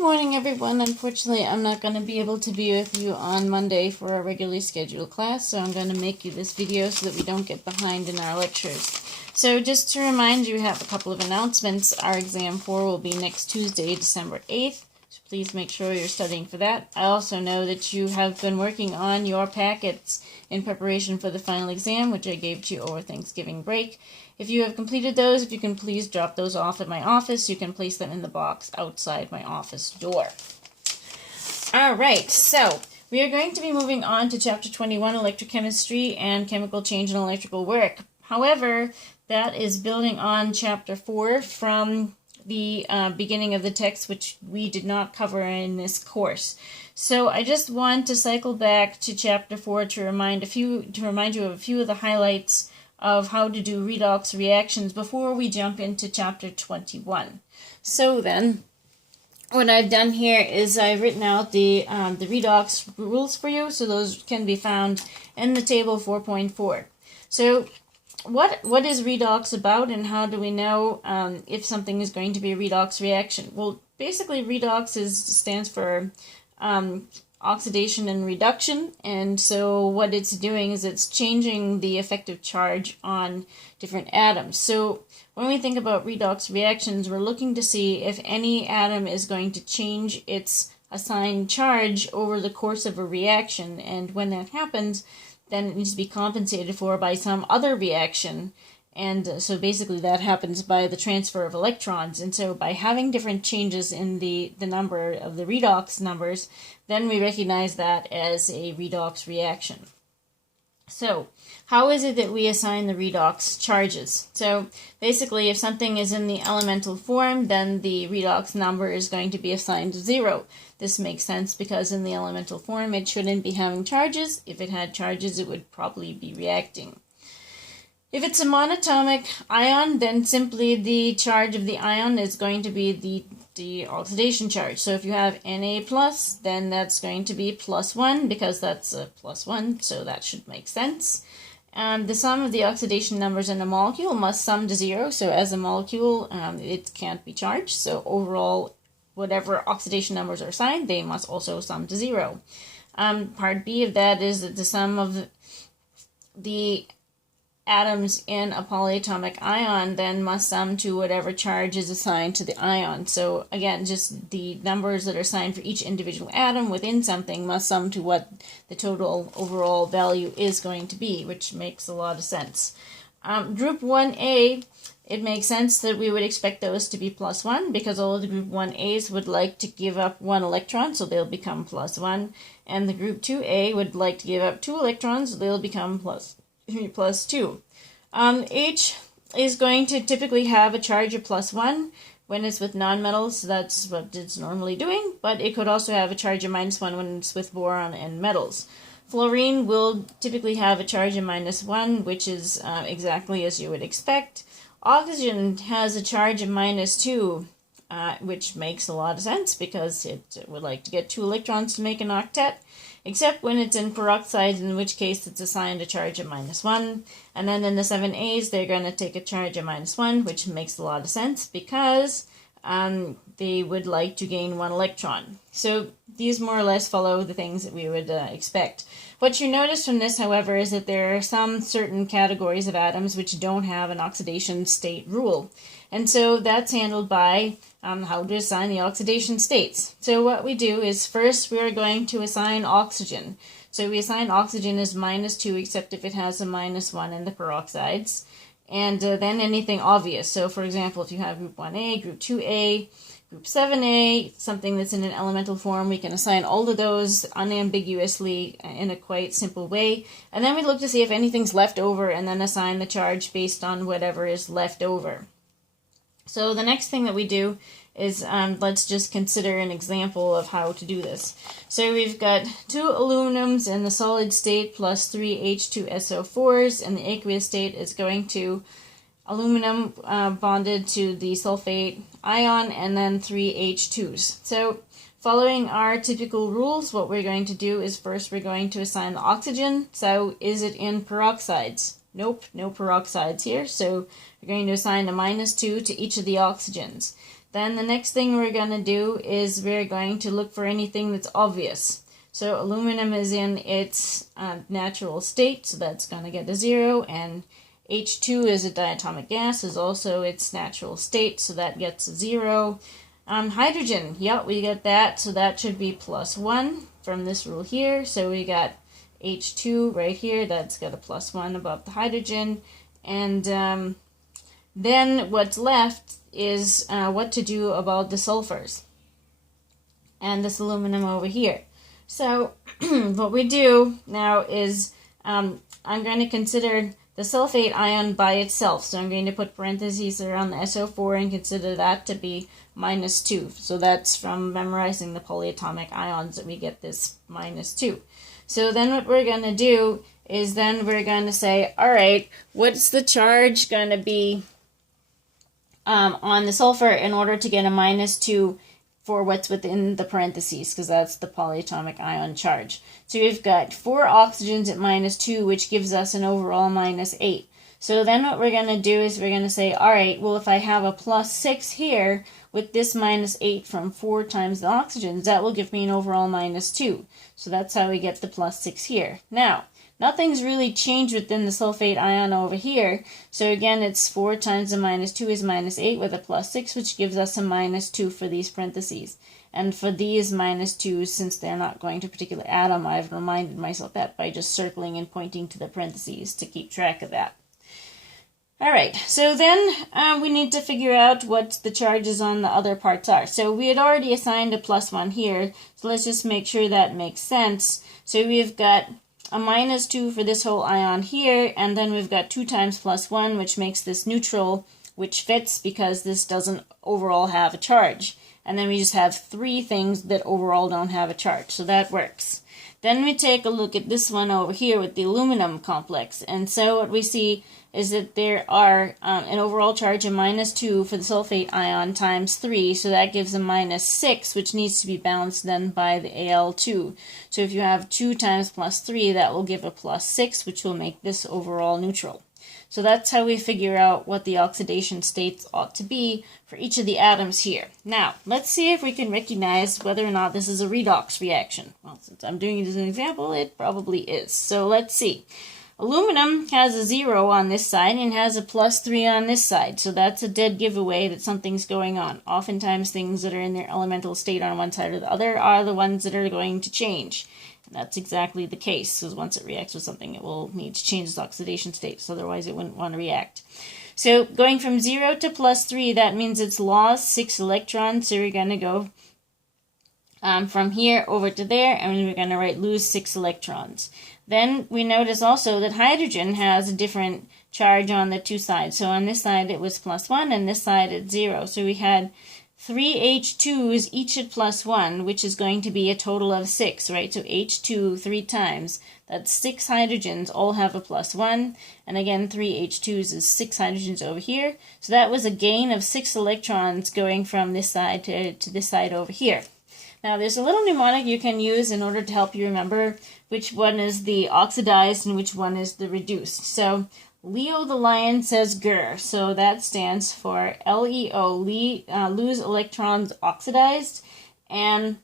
Morning, everyone. Unfortunately, I'm not going to be able to be with you on Monday for our regularly scheduled class, so I'm going to make you this video so that we don't get behind in our lectures. So just to remind you, we have a couple of announcements. Our exam 4 will be next Tuesday, December 8th, so please make sure you're studying for that. I also know that you have been working on your packets in preparation for the final exam, which I gave to you over Thanksgiving break. If you have completed those, if you can please drop those off at my office, you can place them in the box outside my office door. Alright, so we are going to be moving on to Chapter 21, Electrochemistry and Chemical Change in Electrical Work. However, that is building on Chapter 4 from the beginning of the text, which we did not cover in this course. So I just want to cycle back to Chapter 4 to remind you of a few of the highlights of how to do redox reactions before we jump into Chapter 21. So then, what I've done here is I've written out the redox rules for you, so those can be found in the table 4.4. So what is redox about, and how do we know if something is going to be a redox reaction? Well, basically redox stands for oxidation and reduction, and so what it's doing is it's changing the effective charge on different atoms. So when we think about redox reactions, we're looking to see if any atom is going to change its assigned charge over the course of a reaction, and when that happens, then it needs to be compensated for by some other reaction. And so basically that happens by the transfer of electrons. And so by having different changes in the number of the redox numbers, then we recognize that as a redox reaction. So how is it that we assign the redox charges? So basically if something is in the elemental form, then the redox number is going to be assigned to 0. This makes sense because in the elemental form it shouldn't be having charges. If it had charges, it would probably be reacting. If it's a monatomic ion, then simply the charge of the ion is going to be the oxidation charge. So if you have Na+, then that's going to be +1 because that's a +1, so that should make sense. The sum of the oxidation numbers in a molecule must sum to 0, so as a molecule it can't be charged. So overall, whatever oxidation numbers are assigned, they must also sum to 0. Part B of that is that the sum of the atoms in a polyatomic ion then must sum to whatever charge is assigned to the ion. So again, just the numbers that are assigned for each individual atom within something must sum to what the total overall value is going to be, which makes a lot of sense. Group 1A, it makes sense that we would expect those to be +1 because all of the group 1A's would like to give up 1 electron, so they'll become +1. And the group 2A would like to give up 2 electrons, so they'll become +2. H is going to typically have a charge of +1 when it's with nonmetals, so that's what it's normally doing, but it could also have a charge of -1 when it's with boron and metals. Fluorine will typically have a charge of -1, which is exactly as you would expect. Oxygen has a charge of -2, which makes a lot of sense because it would like to get 2 electrons to make an octet, except when it's in peroxides, in which case it's assigned a charge of -1. And then in the 7A's, they're going to take a charge of -1, which makes a lot of sense because they would like to gain 1 electron. So these more or less follow the things that we would expect. What you notice from this, however, is that there are some certain categories of atoms which don't have an oxidation state rule. And so that's handled by how to assign the oxidation states. So what we do is first we are going to assign oxygen. So we assign oxygen as -2 except if it has a -1 in the peroxides. And then anything obvious. So for example, if you have group 1A, group 2A, group 7A, something that's in an elemental form, we can assign all of those unambiguously in a quite simple way. And then we look to see if anything's left over and then assign the charge based on whatever is left over. So the next thing that we do is let's just consider an example of how to do this. So we've got 2 aluminums in the solid state plus 3 H2SO4s, and the aqueous state is going to aluminum bonded to the sulfate ion and then 3 H2s. So following our typical rules, what we're going to do is first we're going to assign the oxygen. So is it in peroxides? Nope, no peroxides here, so we're going to assign a -2 to each of the oxygens. then the next thing we're going to do is we're going to look for anything that's obvious. So aluminum is in its natural state, so that's going to get a 0, and H2 is a diatomic gas, is also its natural state, so that gets a 0. Hydrogen, yeah, we get that, so that should be +1 from this rule here. So we got H2 right here, that's got a +1 above the hydrogen. And then what's left is what to do about the sulfurs and this aluminum over here. So what we do now is I'm going to consider the sulfate ion by itself. So I'm going to put parentheses around the SO4 and consider that to be -2. So that's from memorizing the polyatomic ions that we get this -2. So then what we're going to do is then we're going to say, all right, what's the charge going to be on the sulfur in order to get a -2 for what's within the parentheses, because that's the polyatomic ion charge. So we've got 4 oxygens at -2, which gives us an overall -8. So then what we're going to do is we're going to say, all right, well, if I have a +6 here with this -8 from 4 times the oxygens, that will give me an overall -2. So that's how we get the +6 here. Now, nothing's really changed within the sulfate ion over here. So again, it's 4 times the -2 is -8 with a +6, which gives us a -2 for these parentheses. And for these -2s, since they're not going to a particular atom, I've reminded myself that by just circling and pointing to the parentheses to keep track of that. All right, so then we need to figure out what the charges on the other parts are. So we had already assigned a +1 here, so let's just make sure that makes sense. So we've got a -2 for this whole ion here, and then we've got 2 times +1, which makes this neutral, which fits because this doesn't overall have a charge. And then we just have 3 things that overall don't have a charge, so that works. Then we take a look at this one over here with the aluminum complex, and so what we see is that there are an overall charge of -2 for the sulfate ion times 3, so that gives a -6, which needs to be balanced then by the Al2. So if you have 2 times +3, that will give a +6, which will make this overall neutral. So that's how we figure out what the oxidation states ought to be for each of the atoms here. Now, let's see if we can recognize whether or not this is a redox reaction. Well, since I'm doing it as an example, it probably is. So let's see. Aluminum has a 0 on this side and has a +3 on this side. So that's a dead giveaway that something's going on. Oftentimes things that are in their elemental state on one side or the other are the ones that are going to change. And that's exactly the case, because once it reacts with something, it will need to change its oxidation state. So otherwise it wouldn't want to react. So going from 0 to +3, that means it's lost 6 electrons. So we're going to go from here over to there, and we're going to write lose 6 electrons. Then we notice also that hydrogen has a different charge on the 2 sides. So on this side it was +1, and this side it's 0. So we had 3 H2s each at +1, which is going to be a total of 6, right? So H2 3 times. That's 6 hydrogens all have a +1. And again, 3 H2s is 6 hydrogens over here. So that was a gain of 6 electrons going from this side to this side over here. Now, there's a little mnemonic you can use in order to help you remember which one is the oxidized and which one is the reduced. So, Leo the lion says GER, so that stands for LEO, lose electrons oxidized, and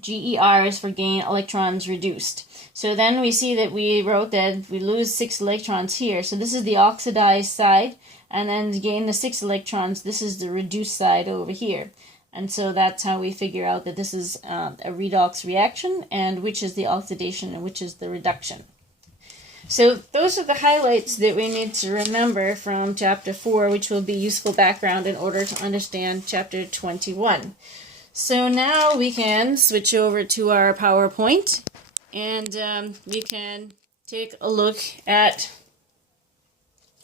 GER is for gain electrons reduced. So then we see that we wrote that we lose 6 electrons here, so this is the oxidized side, and then to gain the 6 electrons, this is the reduced side over here. And so that's how we figure out that this is a redox reaction, and which is the oxidation and which is the reduction. So those are the highlights that we need to remember from Chapter 4, which will be useful background in order to understand Chapter 21. So now we can switch over to our PowerPoint, and we can take a look at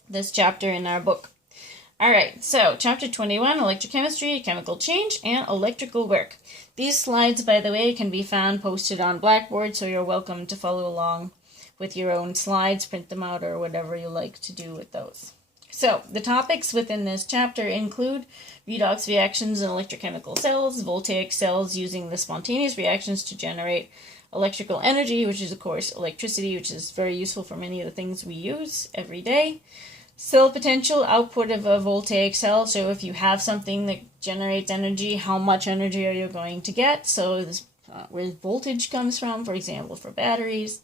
this chapter in our book. All right, so Chapter 21, Electrochemistry, Chemical Change, and Electrical Work. These slides, by the way, can be found posted on Blackboard, so you're welcome to follow along with your own slides, print them out, or whatever you like to do with those. So, the topics within this chapter include redox reactions in electrochemical cells, voltaic cells using the spontaneous reactions to generate electrical energy, which is, of course, electricity, which is very useful for many of the things we use every day. cell potential, output of a voltaic cell. So if you have something that generates energy, how much energy are you going to get? So this where voltage comes from, for example, for batteries.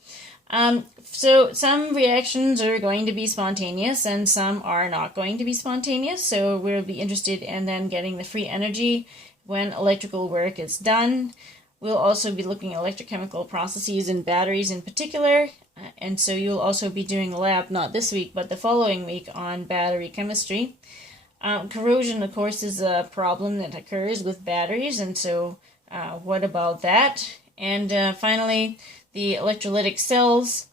So some reactions are going to be spontaneous and some are not going to be spontaneous. So we'll be interested in then getting the free energy when electrical work is done. We'll also be looking at electrochemical processes in batteries in particular. And so you'll also be doing a lab, not this week, but the following week on battery chemistry. Corrosion, of course, is a problem that occurs with batteries. And so what about that? And finally, the electrolytic cells.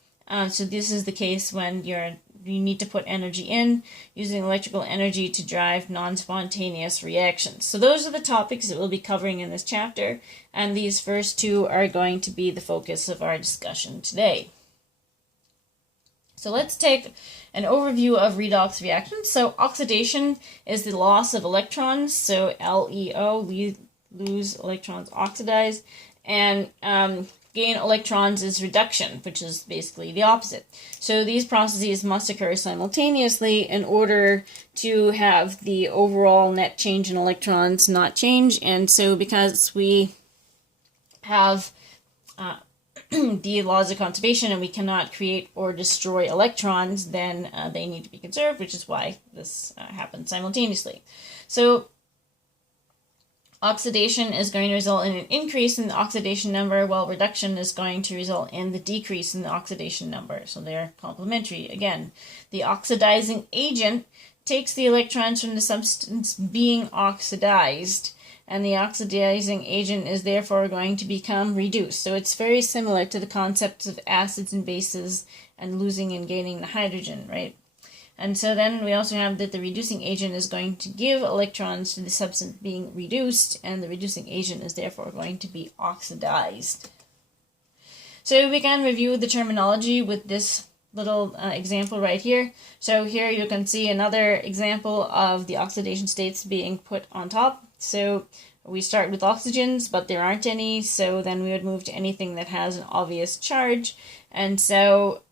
So this is the case when you need to put energy in, using electrical energy to drive non-spontaneous reactions. So those are the topics that we'll be covering in this chapter, and these first two are going to be the focus of our discussion today. So let's take an overview of redox reactions. So oxidation is the loss of electrons, so LEO, lose electrons, oxidize, and gain electrons is reduction, which is basically the opposite. So these processes must occur simultaneously in order to have the overall net change in electrons not change. And so because we have the laws of conservation and we cannot create or destroy electrons, then they need to be conserved, which is why this happens simultaneously. So oxidation is going to result in an increase in the oxidation number, while reduction is going to result in the decrease in the oxidation number. So they're complementary. Again, the oxidizing agent takes the electrons from the substance being oxidized, and the oxidizing agent is therefore going to become reduced. So it's very similar to the concepts of acids and bases and losing and gaining the hydrogen, right? And so then we also have that the reducing agent is going to give electrons to the substance being reduced, and the reducing agent is therefore going to be oxidized. So we can review the terminology with this little example right here. So here you can see another example of the oxidation states being put on top. So we start with oxygens, but there aren't any, so then we would move to anything that has an obvious charge. And so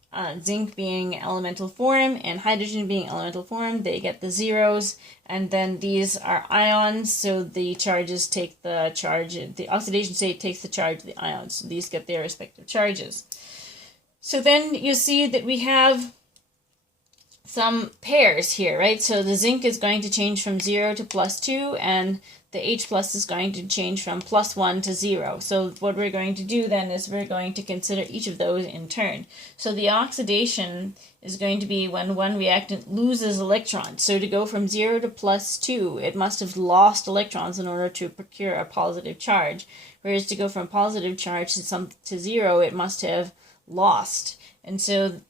zinc being elemental form and hydrogen being elemental form, they get the zeros, and then these are ions, so the charges take the charge, the oxidation state takes the charge of the ions, so these get their respective charges. So then you see that we have some pairs here, right? So the zinc is going to change from 0 to +2, and the H plus is going to change from +1 to 0. So what we're going to do then is we're going to consider each of those in turn. So the oxidation is going to be when one reactant loses electrons. So to go from 0 to +2, it must have lost electrons in order to procure a positive charge. Whereas to go from positive charge to 0, it must have lost. And so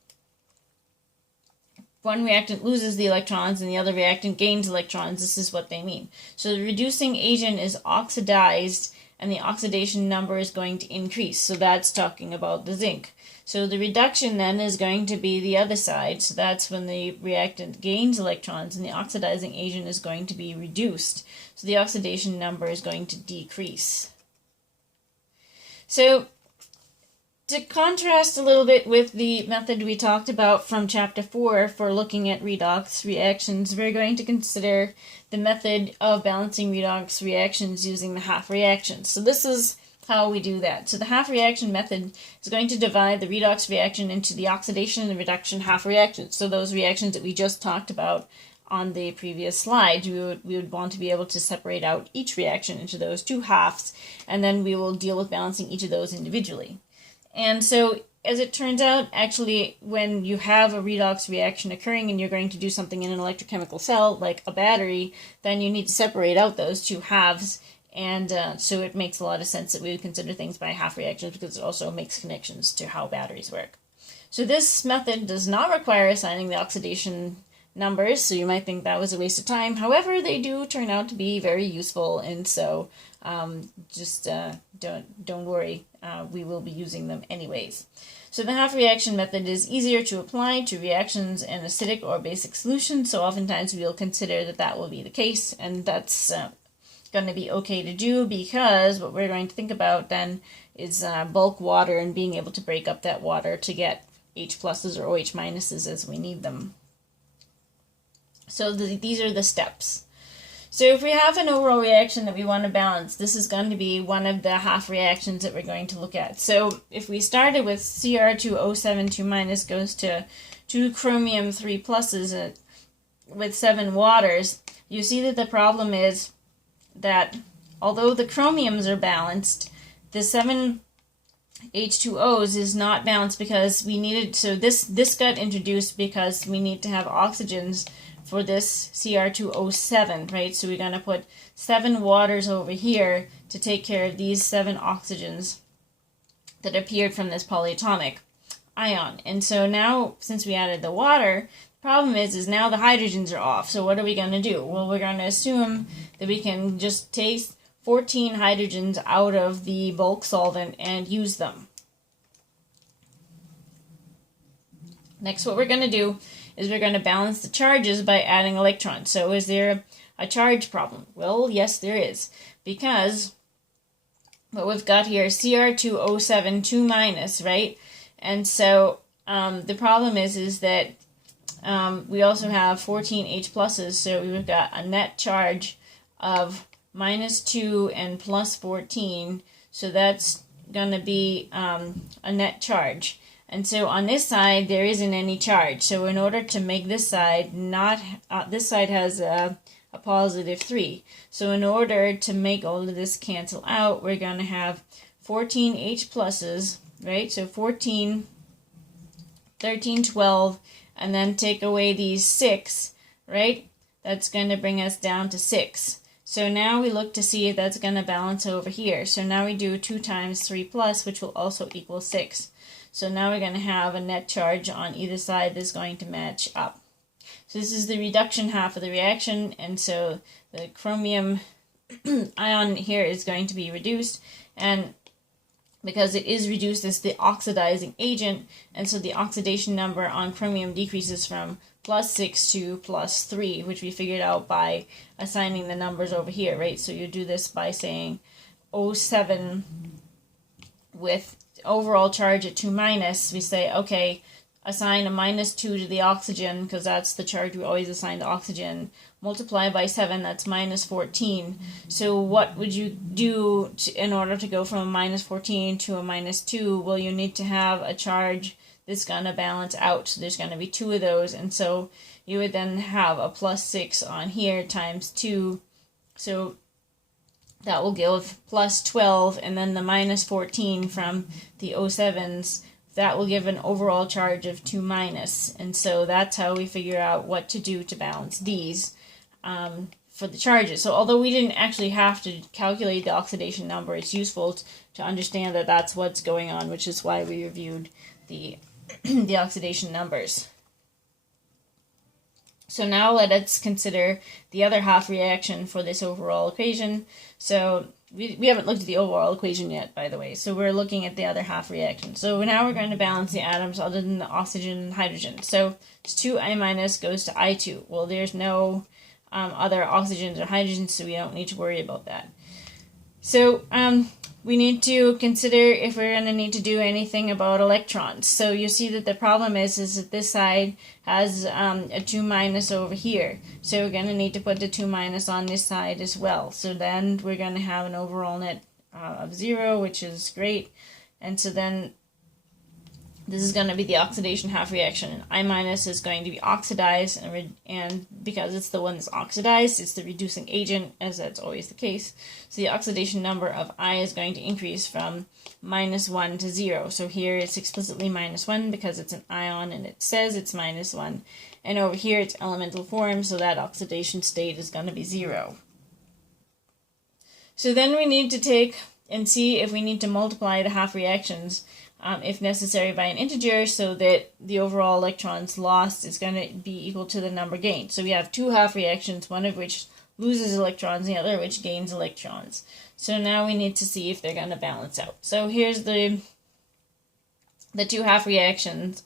one reactant loses the electrons and the other reactant gains electrons. This is what they mean. So the reducing agent is oxidized and the oxidation number is going to increase. So that's talking about the zinc. So the reduction then is going to be the other side. So that's when the reactant gains electrons and the oxidizing agent is going to be reduced. So the oxidation number is going to decrease. So to contrast a little bit with the method we talked about from chapter 4 for looking at redox reactions, we're going to consider the method of balancing redox reactions using the half-reaction. So this is how we do that. So the half-reaction method is going to divide the redox reaction into the oxidation and reduction half-reactions. So those reactions that we just talked about on the previous slide, we would want to be able to separate out each reaction into those two halves, and then we will deal with balancing each of those individually. And so, as it turns out, actually, when you have a redox reaction occurring and you're going to do something in an electrochemical cell, like a battery, then you need to separate out those two halves. And so it makes a lot of sense that we would consider things by half reactions, because it also makes connections to how batteries work. So this method does not require assigning the oxidation numbers, so you might think that was a waste of time. However, they do turn out to be very useful, and so just don't worry, we will be using them anyways. So the half-reaction method is easier to apply to reactions in acidic or basic solutions, so oftentimes we'll consider that that will be the case, and that's going to be okay to do, because what we're going to think about then is bulk water and being able to break up that water to get H pluses or OH minuses as we need them. So these are the steps. So if we have an overall reaction that we want to balance, this is going to be one of the half reactions that we're going to look at. So if we started with Cr2O7 2- goes to 2 chromium 3 pluses with 7 waters, you see that the problem is that although the chromiums are balanced, the 7 H2Os is not balanced because we needed, so this got introduced because we need to have oxygens for this Cr2O7, right? So we're going to put 7 waters over here to take care of these 7 oxygens that appeared from this polyatomic ion. And so now, since we added the water, the problem is now the hydrogens are off. So what are we going to do? Well, we're going to assume that we can just take 14 hydrogens out of the bulk solvent and use them. Next, what we're going to do is we're going to balance the charges by adding electrons. So is there a charge problem? Well, yes, there is. Because what we've got here is Cr2O7 2-, right? And so the problem is that we also have 14 H pluses, so we've got a net charge of -2 and +14, so that's going to be a net charge. And so on this side, there isn't any charge. So in order to make this side not, this side has a +3. So in order to make all of this cancel out, we're going to have 14 H pluses, right? So 14, 13, 12, and then take away these 6, right? That's going to bring us down to 6. So now we look to see if that's going to balance over here. So now we do 2 times 3+, which will also equal 6. So now we're going to have a net charge on either side that's going to match up. So this is the reduction half of the reaction, and so the chromium ion here is going to be reduced, and because it is reduced as the oxidizing agent, and so the oxidation number on chromium decreases from +6 to +3, which we figured out by assigning the numbers over here, right? So you do this by saying O7 with overall charge at 2-, we say, okay, assign a -2 to the oxygen, because that's the charge we always assign to oxygen, multiply by 7, that's -14. So what would you do in order to go from a -14 to a -2? Well, you need to have a charge that's going to balance out. So there's going to be 2 of those, and so you would then have a +6 on here times 2. So that will give +12, and then the -14 from the O7s, that will give an overall charge of 2-. And so that's how we figure out what to do to balance these for the charges. So although we didn't actually have to calculate the oxidation number, it's useful to understand that that's what's going on, which is why we reviewed the, the oxidation numbers. So now let us consider the other half reaction for this overall equation. So we haven't looked at the overall equation yet, by the way. So we're looking at the other half reaction. So now we're going to balance the atoms other than the oxygen and hydrogen. So it's 2I- goes to I2. Well, there's no other oxygens or hydrogens, so we don't need to worry about that. So we need to consider if we're going to need to do anything about electrons. So you see that the problem is that this side has a 2- over here. So we're going to need to put the 2- on this side as well. So then we're going to have an overall net of 0, which is great. And so then this is going to be the oxidation half reaction. I- is going to be oxidized, and because it's the one that's oxidized, it's the reducing agent, as that's always the case. So the oxidation number of I is going to increase from -1 to 0. So here it's explicitly -1 because it's an ion and it says it's -1. And over here it's elemental form, so that oxidation state is going to be 0. So then we need to take and see if we need to multiply the half reactions if necessary by an integer, so that the overall electrons lost is going to be equal to the number gained. So we have 2 half reactions, one of which loses electrons, the other which gains electrons. So now we need to see if they're going to balance out. So here's the 2 half reactions.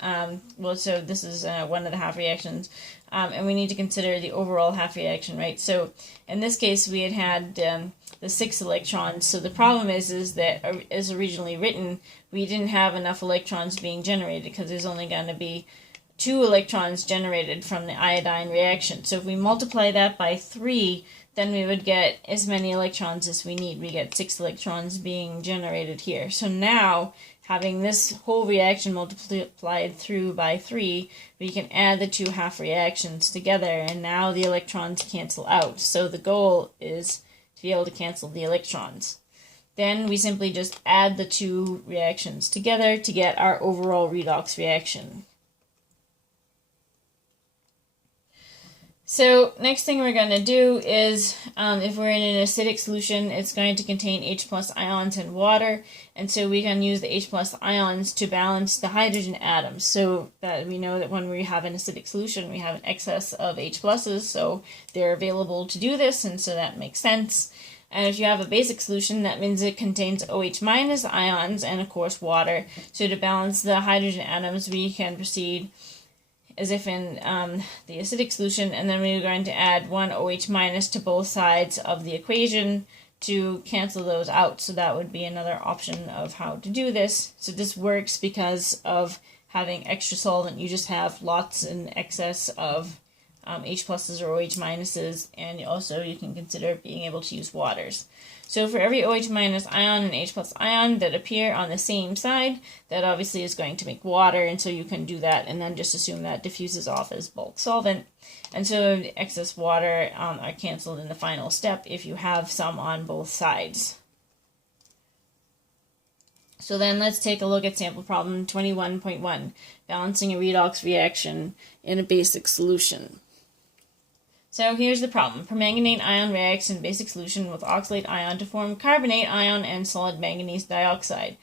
Well, so this is one of the half reactions, and we need to consider the overall half reaction, right? So in this case, we had the 6 electrons. So the problem is that, as originally written, we didn't have enough electrons being generated because there's only going to be 2 electrons generated from the iodine reaction. So if we multiply that by 3, then we would get as many electrons as we need. We get 6 electrons being generated here. So now, having this whole reaction multiplied through by 3, we can add the 2 half reactions together, and now the electrons cancel out. So the goal is to be able to cancel the electrons. Then we simply just add the 2 reactions together to get our overall redox reaction. So next thing we're going to do is, if we're in an acidic solution, it's going to contain H plus ions and water, and so we can use the H plus ions to balance the hydrogen atoms. So that we know that when we have an acidic solution, we have an excess of H pluses, so they're available to do this, and so that makes sense. And if you have a basic solution, that means it contains OH minus ions and, of course, water. So to balance the hydrogen atoms, we can proceed as if in the acidic solution, and then we're going to add 1 OH minus to both sides of the equation to cancel those out. So that would be another option of how to do this. So this works because of having extra solvent. You just have lots in excess of H pluses or OH minuses, and also you can consider being able to use waters. So for every OH minus ion and H plus ion that appear on the same side, that obviously is going to make water, and so you can do that and then just assume that diffuses off as bulk solvent. And so the excess water are canceled in the final step if you have some on both sides. So then let's take a look at sample problem 21.1, balancing a redox reaction in a basic solution. So here's the problem. Permanganate ion reacts in basic solution with oxalate ion to form carbonate ion and solid manganese dioxide.